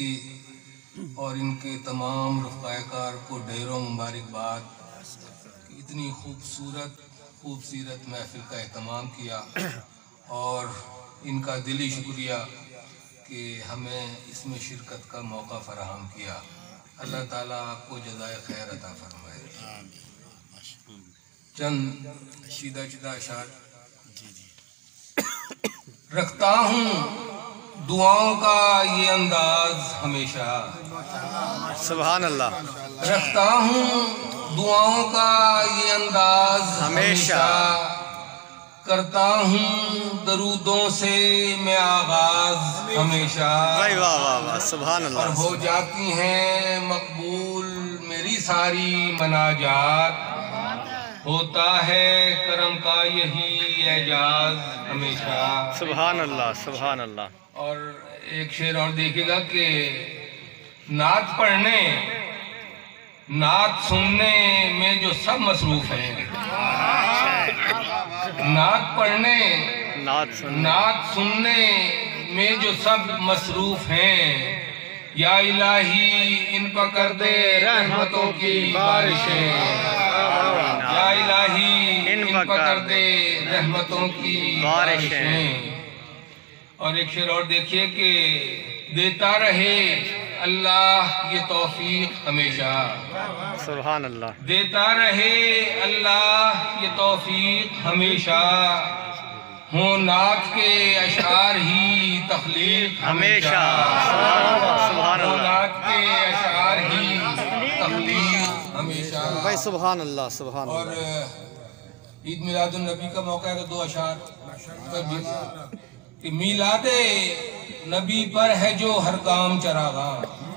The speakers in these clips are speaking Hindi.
की और इनके तमाम रफ़ाकार को ढेरों मुबारकबाद। इतनी खूबसूरत महफिल का एहतमाम किया और इनका दिली शुक्रिया कि हमें इसमें शिरकत का मौका फ़राहम किया। अल्लाह ताला आपको जज़ाए खैर अता फरमाए। चंद सीधा अशार रखता हूँ दुआओं का ये अंदाज हमेशा, सुभान अल्लाह। रखता हूँ दुआओं का ये अंदाज हमेशा, करता हूँ दरूदों से मैं आगाज हमेशा। वाह वाह वाह, सुभान अल्लाह। और हो जाती हैं मकबूल मेरी सारी मनाजात, होता है करम का यही एजाज हमेशा। सुभान अल्लाह, सुभान अल्लाह। और एक शेर और देखिएगा कि नात पढ़ने नात सुनने में जो सब मसरूफ हैं, नात पढ़ने नात सुनने में जो सब मसरूफ हैं, या इलाही इन पर कर दे रहमतों की बारिशें, या इलाही इन पर कर दे रहमतों की बारिशें। और एक शेर और देखिए कि देता रहे अल्लाह ये तौफीक हमेशा, सुभान अल्लाह। देता रहे अल्लाह ये तौफीक हमेशा, हो नात के अशार ही तख्लीक हमेशा, सुभान हो अल्लाह। नात के अशार ही तख्लीक हमेशा। भाई सुभान अल्लाह, सुभान और अल्लाह। ईद मिलादुन नबी का मौका है तो दो अशार कि मिलादे नबी पर है जो हर काम चरागा,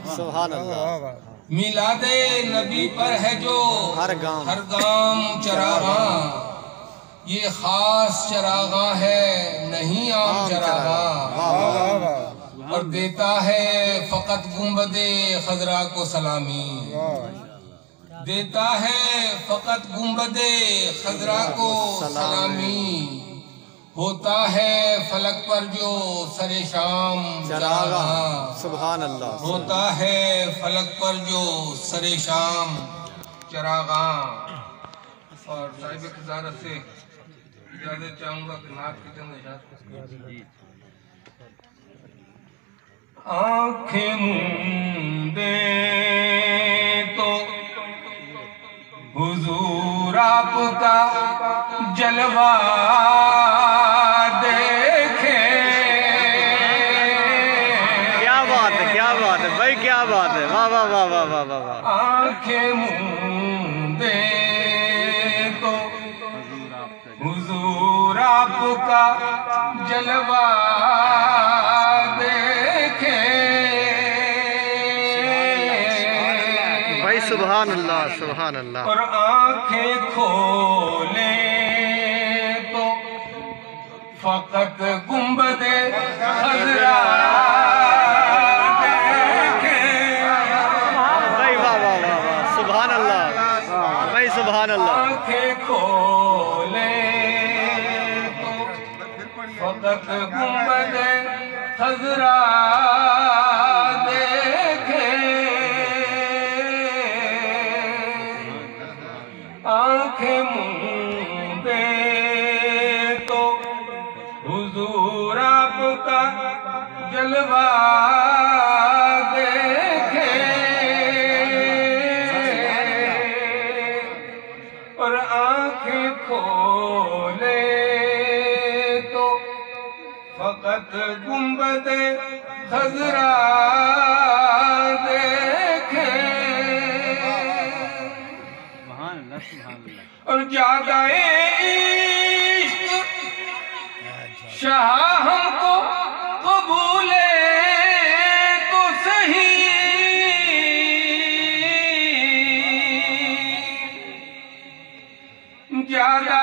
सुभान अल्लाह। मिलादे नबी पर है जो हर गाम चरागा, ये खास चरागा है नहीं आम चरागा, और देता है फकत गुंबदे खजरा को सलामी, देता है फकत गुंबदे खजरा को सलामी, होता है फलक पर जो सरे शाम चरागा, सुभान अल्लाह। होता है फलक पर जो सरे शाम चरागा। और साहिब खिजारत से इजाजत चाहूंगा कि नात की चंद इजाजत। आंखें मूंदे तो हुजूर आपका जलवा भाई, क्या बात है, वाह वाह वाह वाह वाह वाह वाह। आंखें मूंदे तो हुजूर आपका जलवा देखे, भाई सुभान अल्लाह, सुभान अल्लाह। और आंखें खोले तो फकत गुंबदे खजरा सुभान अल्लाह। आंखें खोले तो फकत गुंबदे खजरा देखे, आंखें मूंदे तो हुजूर आपका जलवा खोले तो फकत गुंबदे खजरा देखे, और ज्यादा इश्क शाह हमको कबूले तो सही, ज्यादा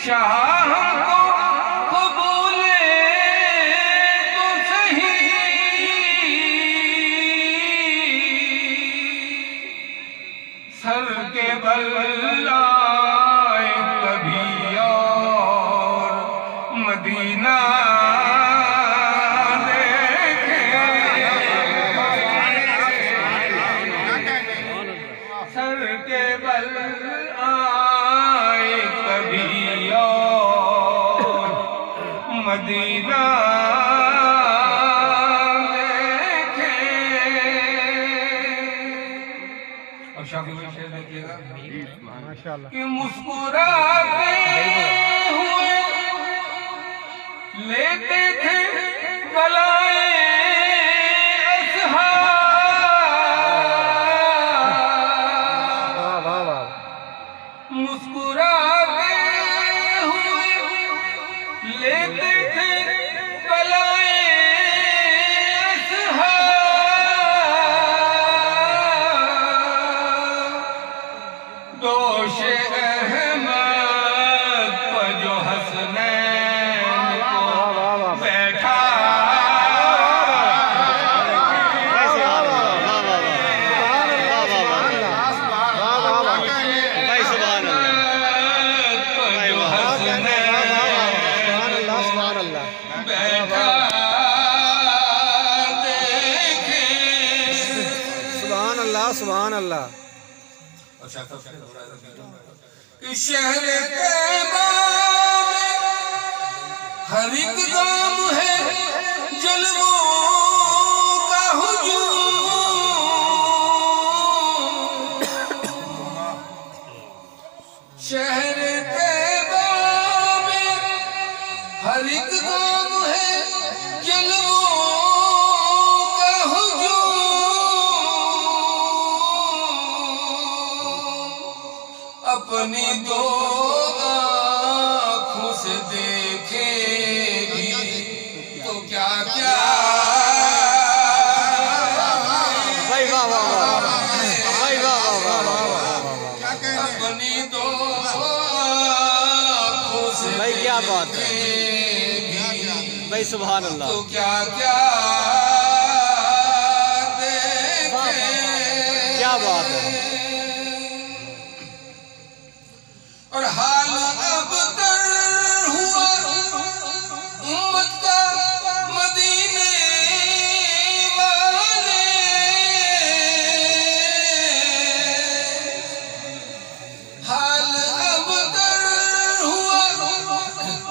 शाह हमको कबूले तो सही, सर के बल कि मुस्कुराते हुए लेते थे गलाए मुस्कुराते हुए लेते थे गलाए दोष अहमद पर जो हसनैन को बैठा सुभान अल्लाह। शहर तैयबा में हर एक गाम है जलवों का हुजूम। शहर तैयबा में हर एक गाम है जलवों का हुजूम। अपनी दो आँखों से देखेगी तो क्या क्या अपनी दो आँखों से भाई क्या बात है भाई, सुभान अल्लाह। तो क्या क्या क्या बात है। और हाल अब तर हुआ उम्मत का मदीने वाले। हाल अब तर हुआ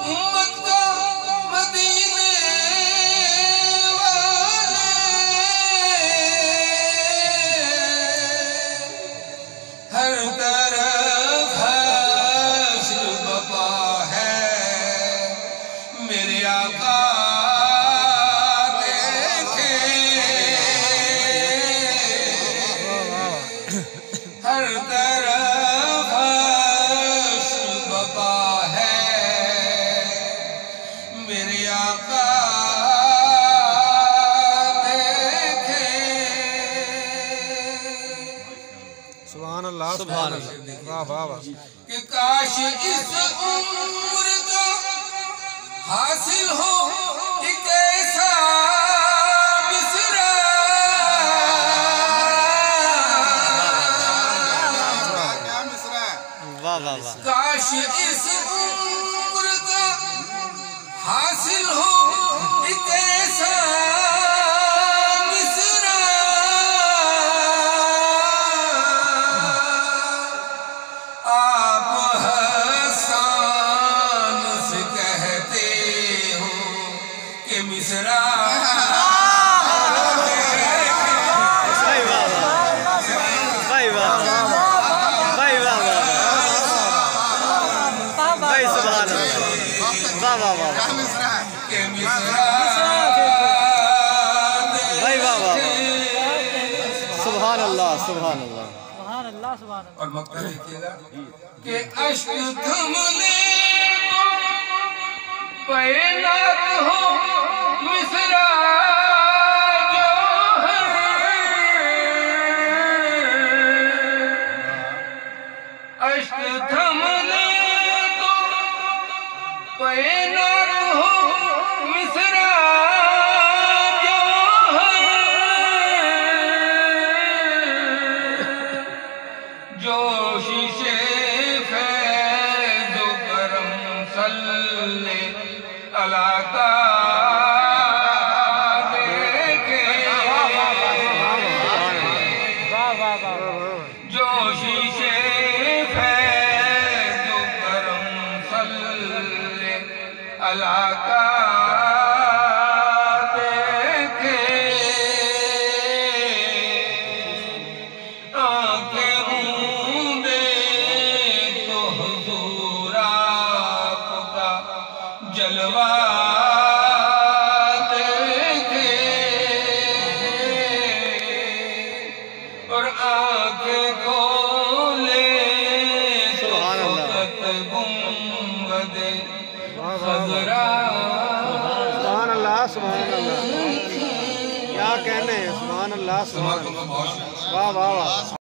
उम्मत का मदीने वाले। हर तरफ मेरे आका देखे हर तरफ बपा है मेरे आका देखे। सुभान अल्लाह सुभान अल्लाह। वाह वाह वाह। कि काश इस उम्र का हासिल हो एक ऐसा मिसरा। वाह वाह वाह। काश इस उम्र का हासिल हो एक ऐसा मिसरा। आप हसान से कहते हो कि मिसरा। सुभान अल्लाह सुभान अल्लाह। और मक्ता देखिएगा कि अश्क थमने को पैनात हो मिसरा जो है। अश्क थमने को पैनात हो मिसरा जो है। जो शीशे फैज़ो करम सल्ले अला का देखे। जो शीशे फैज़ो करम सल्ले अला का देखे। आँखें मूंदे जलवा देखे और आंखें खोले तो गुंबदे खजरा। सुभान अल्लाह सुभान अल्लाह, क्या कहने हैं, सुभान अल्लाह सुभान अल्लाह, वाह वाह वाह।